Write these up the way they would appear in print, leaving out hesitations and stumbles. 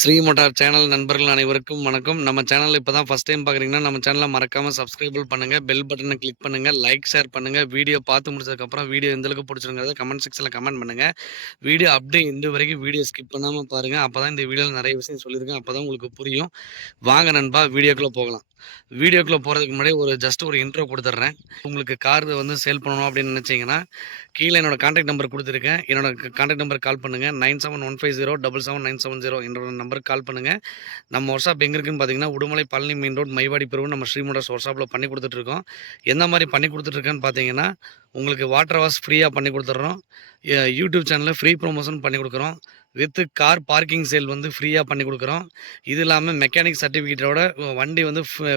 Sri motor channel நண்பர்கள் அனைவருக்கும் வணக்கம். நம்ம சேனல் இப்போ தான் ஃபஸ்ட் டைம் பார்க்குறீங்கன்னா, நம்ம சேனலை மறக்காமல் சப்ஸ்கிரைபிள் பண்ணுங்கள், பெல் பட்டனை கிளிக் பண்ணுங்கள், லைக் ஷேர் பண்ணுங்கள். வீடியோ பார்த்து முடிச்சதுக்கப்புறம் வீடியோ எந்த அளவுக்கு பிடிச்சிருங்கிறத கமெண்ட் செக்ஷனில் கமெண்ட் பண்ணுங்கள். வீடியோ அப்படியே இந்த வரைக்கும் வீடியோ ஸ்கிப் பண்ணாமல் பாருங்கள். அப்போ தான் இந்த வீடியோவில் நிறைய விஷயம் சொல்லியிருக்கேன். அப்போ தான் உங்களுக்கு புரியும். வாங்க நண்பா, வீடியோக்குள்ளே போகலாம். வீடியோக்குள்ளே போகிறதுக்கு முன்னாடி ஜஸ்ட் ஒரு இன்ட்ரோ கொடுத்துட்றேன். உங்களுக்கு கார் சேல் பண்ணணும் அப்படின்னு நினச்சிங்கன்னா, கீழே என்னோட கான்டாக்ட் நம்பர் கொடுத்துருக்கேன். என்னோட கான்டாக்ட் நம்பர் கால் பண்ணுங்கள். 9715077970 என்னோட நம்பருக்கு கால் பண்ணுங்கள். நம்ம ஒர்க் ஷாப் எங்கே இருக்குன்னு பார்த்தீங்கன்னா, உடுமலை பழனி மெயின் ரோட் மைவாடி பிரிவு நம்ம ஸ்ரீ மோட்டார்ஸ் ஒர்க் ஷாப்பில் பண்ணி கொடுத்துட்ருக்கோம். எந்த மாதிரி பண்ணி கொடுத்துட்ருக்கேன்னு பார்த்தீங்கன்னா, உங்களுக்கு வாட்டர் வாஷ் ஃப்ரீயாக பண்ணி கொடுத்துட்றோம். யூடியூப் சேனலில் ஃப்ரீ ப்ரொமோஷன் பண்ணி கொடுக்குறோம். வித்து கார் பார்க்கிங் சேல் ஃப்ரீயாக பண்ணி கொடுக்குறோம். இது இல்லாமல் மெக்கானிக் சர்டிஃபிகேட்டோட வண்டி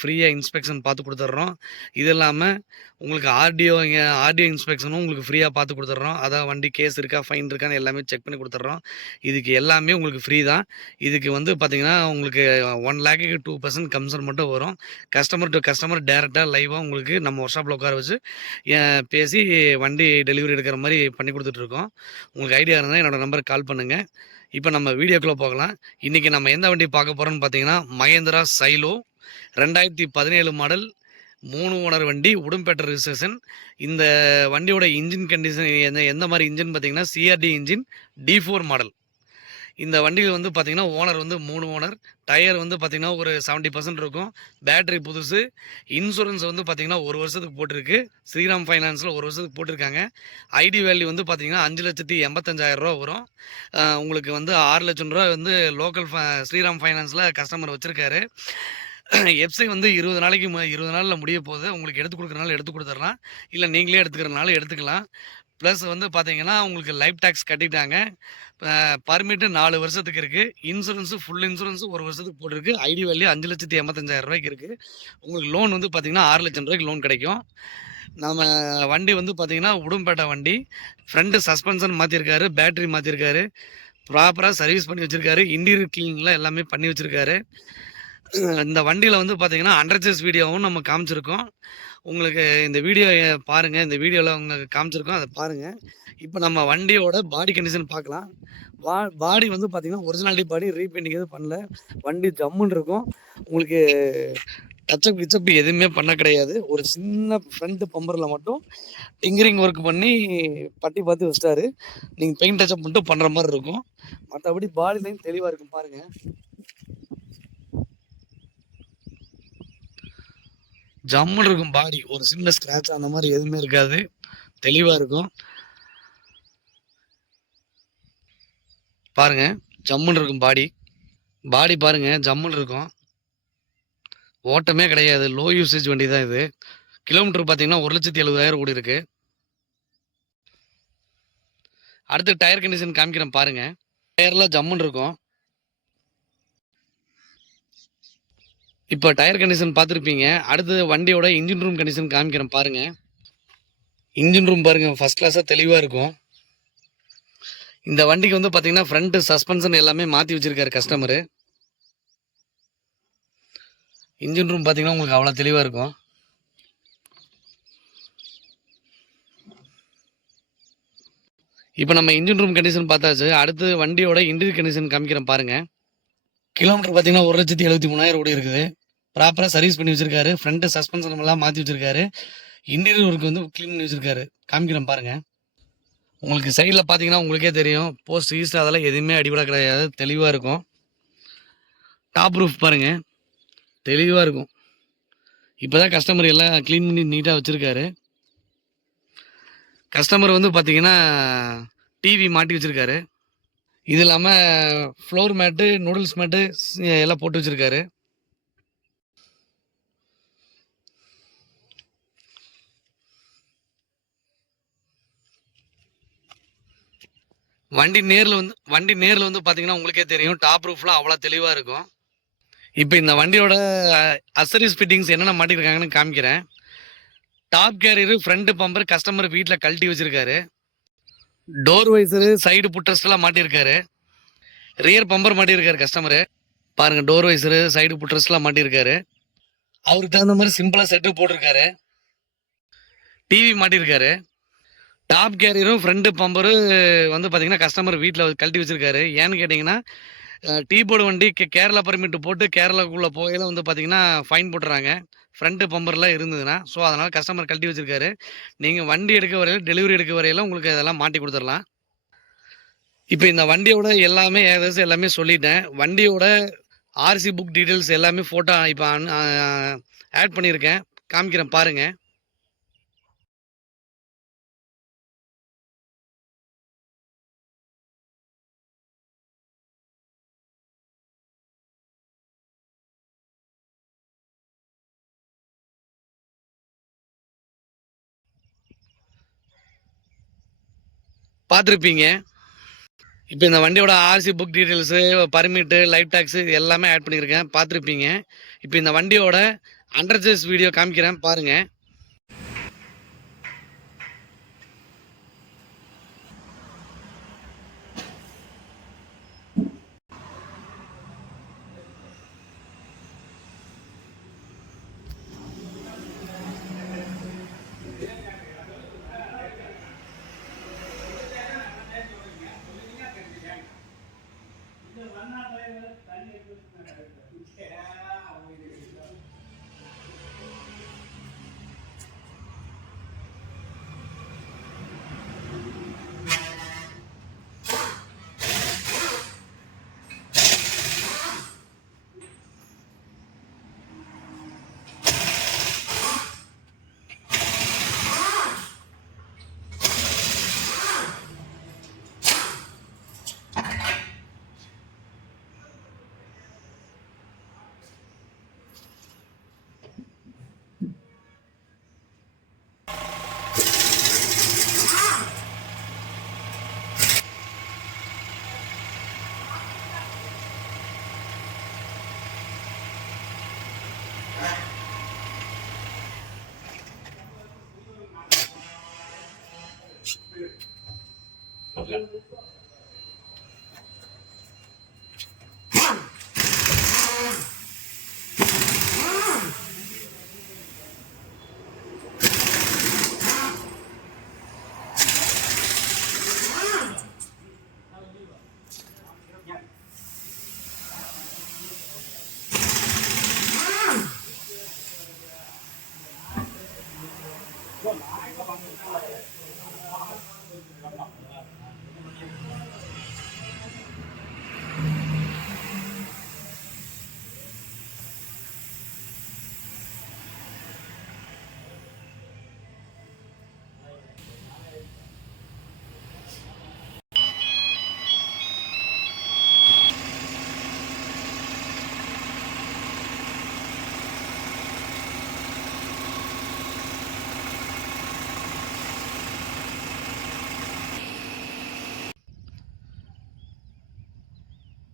ஃப்ரீயாக இன்ஸ்பெக்ஷன் பார்த்து கொடுத்துட்றோம். இது இல்லாமல் உங்களுக்கு ஆர்டிஓ இன்ஸ்பெக்ஷனும் உங்களுக்கு ஃப்ரீயாக பார்த்து கொடுத்துட்றோம். அதான் வண்டி கேஸ் இருக்கா, ஃபைன் இருக்கான்னு எல்லாமே செக் பண்ணி கொடுத்துட்றோம். இதுக்கு எல்லாமே உங்களுக்கு ஃப்ரீ தான். இதுக்கு பார்த்தீங்கன்னா, உங்களுக்கு 1,00,000க்கு 2% கமிஷன் மட்டும் வரும். கஸ்டமர் டு கஸ்டமர் டேரெக்டாக லைவாக உங்களுக்கு நம்ம ஒர்க் ஷாப்பில் உட்கார வச்சு பேசி வண்டி டெலிவரி எடுக்கிற மாதிரி பண்ணி கொடுத்துட்ருக்கோம். உங்களுக்கு ஐடியா இருந்தால் என்னோடய நம்பருக்கு கால் பண்ணுங்கள். இப்போ நம்ம வீடியோக்குள்ளே போகலாம். இன்றைக்கி நம்ம எந்த வண்டி பார்க்க போகிறோன்னு பார்த்தீங்கன்னா, மகேந்திரா சைலோ 2017 மாடல் 3 ஓனர் வண்டி, உடும்பேட்டை ரிஜிஸ்ட்ரேஷன். இந்த வண்டியோட இன்ஜின் கண்டிஷன் எந்த மாதிரி இன்ஜின் பார்த்தீங்கன்னா, சிஆர்டி இன்ஜின் D4 மாடல். இந்த வண்டியில் பார்த்தீங்கன்னா, ஓனர் 3 ஓனர். டயர் பார்த்தீங்கன்னா ஒரு 70% இருக்கும். பேட்டரி புதுசு. இன்சூரன்ஸ் பார்த்தீங்கன்னா 1 வருஷத்துக்கு போட்டிருக்கு. ஸ்ரீராம் ஃபைனான்ஸில் 1 வருஷத்துக்கு போட்டிருக்காங்க. ஐடி வேல்யூ பார்த்தீங்கன்னா 5,85,000 வரும். உங்களுக்கு 6 லட்சம் ரூபா லோக்கல் ஸ்ரீராம் ஃபைனான்ஸில் கஸ்டமர் வச்சுருக்காரு. எஃப்சி 20 நாளைக்கு 20 நாளில் முடிய போகுது. உங்களுக்கு எடுத்து கொடுக்குறனால எடுத்து கொடுத்துடலாம், இல்லை நீங்களே எடுத்துக்கிறனால எடுத்துக்கலாம். ப்ளஸ் பார்த்தீங்கன்னா, உங்களுக்கு லைஃப் டேக்ஸ் கட்டிட்டாங்க. பர்மிட்டு 4 வருஷத்துக்கு இருக்குது. இன்சூரன்ஸு ஃபுல் இன்சூரன்ஸு 1 வருஷத்துக்கு போட்டிருக்கு. ஐடி வேல்யூ 5,85,000 இருக்குது. உங்களுக்கு லோன் பார்த்தீங்கன்னா 6 லட்சம் ரூபாய்க்கு லோன் கிடைக்கும். நம்ம வண்டி பார்த்தீங்கன்னா உடும்பேட்டை வண்டி. ஃப்ரண்ட்டு சஸ்பென்ஷன் மாற்றிருக்காரு, பேட்டரி மாற்றிருக்காரு, ப்ராப்பராக சர்வீஸ் பண்ணி வச்சுருக்காரு. இன்டீரியர் கிளீனிங்லாம் எல்லாமே பண்ணி வச்சுருக்காரு. இந்த வண்டியில் பார்த்தீங்கன்னா அண்டர்சேஸ் வீடியோவும் நம்ம காமிச்சிருக்கோம். உங்களுக்கு இந்த வீடியோ பாருங்கள். இந்த வீடியோவில் உங்களுக்கு காமிச்சிருக்கோம், அதை பாருங்கள். இப்போ நம்ம வண்டியோட பாடி கண்டிஷன் பார்க்கலாம். பாடி பார்த்தீங்கன்னா ஒரிஜினாலிட்டி பாடி, ரீபெயிண்டிங் எதுவும் பண்ணல. வண்டி ஜம்முன்னு இருக்கும். உங்களுக்கு டச்சப் கிச்சப் எதுவுமே பண்ண கிடையாது. ஒரு சின்ன ஃப்ரண்ட் பம்பரில் மட்டும் டிங்கரிங் ஒர்க் பண்ணி பட்டி பார்த்து வச்சிட்டாரு. நீங்கள் பெயிண்ட் டச்சப் மட்டும் பண்ணுற மாதிரி இருக்கும். மற்றபடி பாடி லைன் தெளிவாக இருக்கும் பாருங்கள். ஜம்முன்னு இருக்கும் பாடி. ஒரு சின்ன ஸ்க்ராட்ச் அந்த மாதிரி எதுவுமே இருக்காது. தெளிவாக இருக்கும் பாருங்க. ஜம்முன்னு இருக்கும் பாடி. பாருங்க ஜம்முன்னு இருக்கும். ஓட்டமே கிடையாது. லோ யூசேஜ் வண்டி தான் இது. கிலோமீட்டர் பார்த்தீங்கன்னா 1,70,000 ஓடி இருக்கு. அடுத்து டயர் கண்டிஷன் காமிக்கிறேன் பாருங்க. டயர்லாம் ஜம்முன்னு இருக்கும். இப்போ டயர் கண்டிஷன் பார்த்துருப்பீங்க. அடுத்து வண்டியோட இன்ஜின் ரூம் கண்டிஷன் காமிக்கிறேன் பாருங்க. இன்ஜின் ரூம் பாருங்க, ஃபர்ஸ்ட் கிளாஸாக தெளிவாக இருக்கும். இந்த வண்டிக்கு பார்த்தீங்கன்னா ஃப்ரண்ட் சஸ்பென்ஷன் எல்லாமே மாற்றி வச்சிருக்காரு கஸ்டமரு. இன்ஜின் ரூம் பார்த்தீங்கன்னா உங்களுக்கு அவ்வளோ தெளிவாக இருக்கும். இப்போ நம்ம இன்ஜின் ரூம் கண்டிஷன் பார்த்தாச்சு. அடுத்து வண்டியோட இன்டீரியர் கண்டிஷன் காமிக்கிறேன் பாருங்க. கிலோமீட்டர் பார்த்தீங்கன்னா 1,73,000 ஓடி இருக்குது. ப்ராப்பராக சர்வீஸ் பண்ணி வச்சிருக்காரு. ஃப்ரண்ட் சஸ்பென்ஷன் எல்லாம் மாற்றி வச்சிருக்காரு. இன்டீரியர் ஒர்க் க்ளீன் பண்ணி வச்சிருக்காரு. காமிக்கிறேன் பாருங்க. உங்களுக்கு சைடில் பார்த்தீங்கன்னா உங்களுக்கே தெரியும். போஸ்ட் ஈஸ்ட் அதெல்லாம் எதுவுமே அடிபட கிடையாது. தெளிவாக இருக்கும். டாப் ரூஃப் பாருங்கள், தெளிவாக இருக்கும். இப்போ தான் கஸ்டமர் எல்லாம் க்ளீன் பண்ணி நீட்டாக வச்சுருக்காரு. கஸ்டமர் பார்த்தீங்கன்னா டிவி மாட்டி வச்சுருக்காரு. இது இல்லாமல் ஃப்ளோர் மேட்டு, நூடுல்ஸ் மேட்டு எல்லாம் போட்டு வச்சுருக்காரு. வண்டி நேரில் பார்த்தீங்கன்னா உங்களுக்கே தெரியும். டாப் ரூஃப்லாம் அவ்வளோ தெளிவாக இருக்கும். இப்போ இந்த வண்டியோட அசரிஸ் ஃபிட்டிங்ஸ் என்னென்ன மாட்டிருக்காங்கன்னு காமிக்கிறேன். Top carrier, front bumper customer வீட்டில் கழட்டி வச்சிருக்காரு. டோர் வைசரு, சைடு புட்ரஸ்ட்லாம் மாட்டியிருக்காரு. ரியர் பம்பர் மாட்டியிருக்காரு கஸ்டமரு. பாருங்கள், டோர் வைசரு, சைடு புட்ரஸ்ட்லாம் மாட்டியிருக்காரு. அவருக்கு தகுந்த மாதிரி சிம்பிளாக செட்டு போட்டிருக்காரு. டிவி மாட்டியிருக்காரு. டாப் கேரியரும் ஃப்ரண்ட் பம்பரும் பார்த்தீங்கன்னா கஸ்டமர் வீட்டில் கழட்டி வச்சிருக்காரு. ஏன்னு கேட்டிங்கன்னா, டீ போர்டு வண்டி கேரளா பர்மிட் போட்டு கேரளாக்குள்ளே போகையில வந்து பார்த்தீங்கன்னா, ஃபைன் போட்டுறாங்க. ஃப்ரண்ட் பம்பர்லாம் இருந்ததுன்னா. ஸோ, அதனால கஸ்டமர் கழட்டி வச்சிருக்காரு. நீங்க வண்டி எடுக்க வரையில, டெலிவரி எடுக்க வரையில உங்களுக்கு அதெல்லாம் மாட்டி குடுத்துரலாம். இப்ப இந்த வண்டியோட எல்லாமே ஏகദേശம் எல்லாமே சொல்லிட்டேன். வண்டியோட ஆர்சி புக் டீட்டெயில்ஸ் எல்லாமே ஃபோட்டோ இப்ப ஆட் பண்ணியிருக்கேன். காமிக்கிறேன் பாருங்க. பார்த்துருப்பீங்க. இப்ப இந்த வண்டியோட RC book details, permit, life tax இது எல்லாமே ஆட் பண்ணியிருக்கேன். பார்த்துருப்பீங்க. இப்ப இந்த வண்டியோட அண்டர் சேஸ் வீடியோ காமிக்கிறேன் பாருங்க.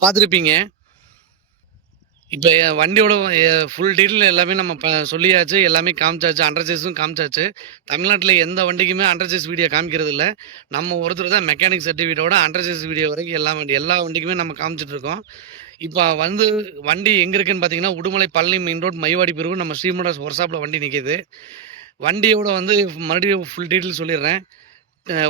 பார்த்துருப்பீங்க. இப்ப வண்டியோட ஃபுல் டீட்டெயில் எல்லாமே நம்ம சொல்லியாச்சு. எல்லாமே காமிச்சாச்சு. அண்டர் சேஸும் காமிச்சாச்சு. தமிழ்நாட்டுல எந்த வண்டிக்குமே அண்டர் சேஸ் வீடியோ காமிக்கிறது இல்ல. நம்ம ஒருத்தர் தான் மெக்கானிக் சர்டிஃபிகேட்டோட அண்டர் சேஸ் வீடியோ வரைக்கும் எல்லா வண்டிக்குமே நம்ம காமிச்சிட்டு இருக்கோம். இப்ப வந்து வண்டி எங்க இருக்குன்னு பார்த்தீங்கன்னா, உடுமலை பழனி மெயின் ரோட் மைவாடி பிரிவு நம்ம ஸ்ரீமோட்டார்ஸ் ஒர்க் ஷாப்ல வண்டி நிக்குது. வண்டியோட வந்து மறுபடியும் ஃபுல் டீட்டெயில் சொல்லிடுறேன்.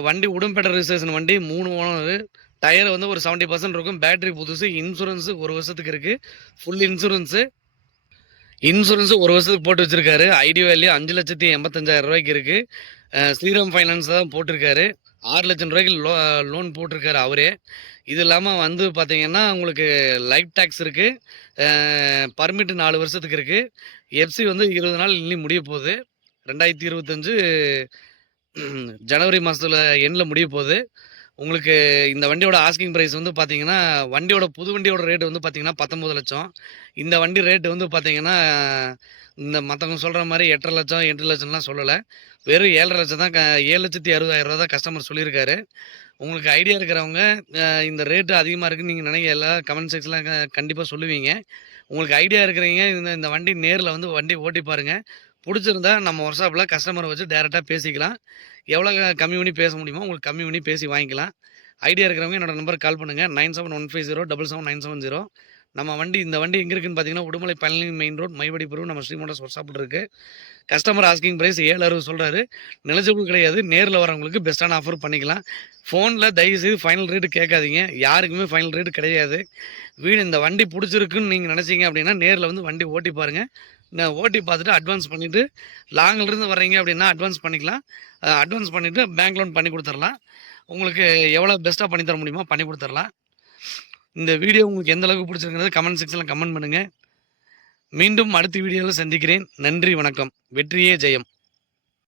வண்டி உடன்பேட்டை ரிஜிஸ்ட்ரேஷன் வண்டி 3 ஓனரு. டயர் வந்து ஒரு 70% இருக்கும். பேட்டரி புதுசு. இன்சூரன்ஸ் 1 வருஷத்துக்கு இருக்கு. Full insurance. இன்சூரன்ஸ் 1 வருஷத்துக்கு போட்டு வச்சிருக்காரு. ஐடி வேல்யூ 5,85,000 இருக்கு. ஸ்ரீராம் ஃபைனான்ஸ் தான் போட்டிருக்காரு. 6,00,000 லோன் போட்டிருக்காரு அவரே. இது இல்லாம வந்து பார்த்தீங்கன்னா, உங்களுக்கு லைஃப் டாக்ஸ் இருக்கு. பர்மிட் 4 வருஷத்துக்கு இருக்கு. எஃப்சி வந்து 20 நாள் இன்னி முடிய போகுது. 2025 ஜனவரி மாசத்துல எண்ட்ல முடிய போகுது. உங்களுக்கு இந்த வண்டியோட ஆஸ்கிங் பிரைஸ் வந்து பார்த்தீங்கன்னா, புது வண்டியோட ரேட் வந்து பார்த்தீங்கன்னா 19,00,000. இந்த வண்டி ரேட் வந்து பார்த்தீங்கன்னா, இந்த மத்தவங்க சொல்ற மாரி 8,50,000, 8,00,000லாம் சொல்லல. வெறும் 7,50,000 தான் 7,60,000 தான் கஸ்டமர் சொல்லியிருக்காரு. உங்களுக்கு ஐடியா இருக்கிறவங்க, இந்த ரேட் அதிகமா இருக்குன்னு நீங்க எல்லாம் கமெண்ட் செக்ஷன்ல கண்டிப்பா சொல்லுவீங்க. உங்களுக்கு ஐடியா இருக்கிறவங்க இந்த இந்த வண்டி நேர்ல வந்து வண்டி ஓட்டி பாருங்க. புடிச்சிருந்தா நம்ம ஒர்க் ஷாப்ல கஸ்டமர வச்சு டைரக்ட்டா பேசிக்கலாம். எவ்வளோ கம்மி பண்ணி பேச முடியுமோ உங்களுக்கு கம்மி பண்ணி பேசி வாங்கிக்கலாம். ஐடியா இருக்கிறவங்க என்னோட நம்பருக்கு கால் பண்ணுங்க. 9715077970 நம்ம வண்டி இந்த வண்டி எங்கே இருக்குன்னு பார்த்தீங்கன்னா, உடுமலை பழனி மெயின் ரோட் மைவடிபுரம் நம்ம ஸ்ரீ மோட்டார்ஸ் ஒர்க் ஷாப்ல இருக்கு. கஸ்டமர் ஆஸ்கிங் பிரைஸ் 760 சொல்றாரு. நெகோஷியபிள் கிடையாது. நேர்ல வரவங்களுக்கு பெஸ்ட்டான ஆஃபர் பண்ணிக்கலாம். ஃபோன்ல தயவுசெய்து ஃபைனல் ரேட் கேட்காதீங்க. யாருக்குமே ஃபைனல் ரேட் கிடையாது. இந்த வண்டி புடிச்சிருக்குன்னு நீங்க நினைச்சீங்க அப்படின்னா, நேர்ல வந்து வண்டி ஓட்டி பாருங்க. ஓட்டி பார்த்துட்டு அட்வான்ஸ் பண்ணிட்டு, லாங்ல இருந்து வர்றீங்க அப்படின்னா அட்வான்ஸ் பண்ணிக்கலாம். அட்வான்ஸ் பண்ணிட்டு பேங்க் லோன் பண்ணி குடுத்துறலாம். உங்களுக்கு எவ்வளோ பெஸ்ட்டா பண்ணி தர முடியுமோ பண்ணி குடுத்துறலாம். இந்த வீடியோ உங்களுக்கு எந்த அளவுக்கு பிடிச்சிருக்கிறது கமெண்ட் செக்ஷன்ல கமெண்ட் பண்ணுங்க. மீண்டும் அடுத்த வீடியோவில் சந்திக்கிறேன். நன்றி, வணக்கம். வெற்றியே ஜெயம்.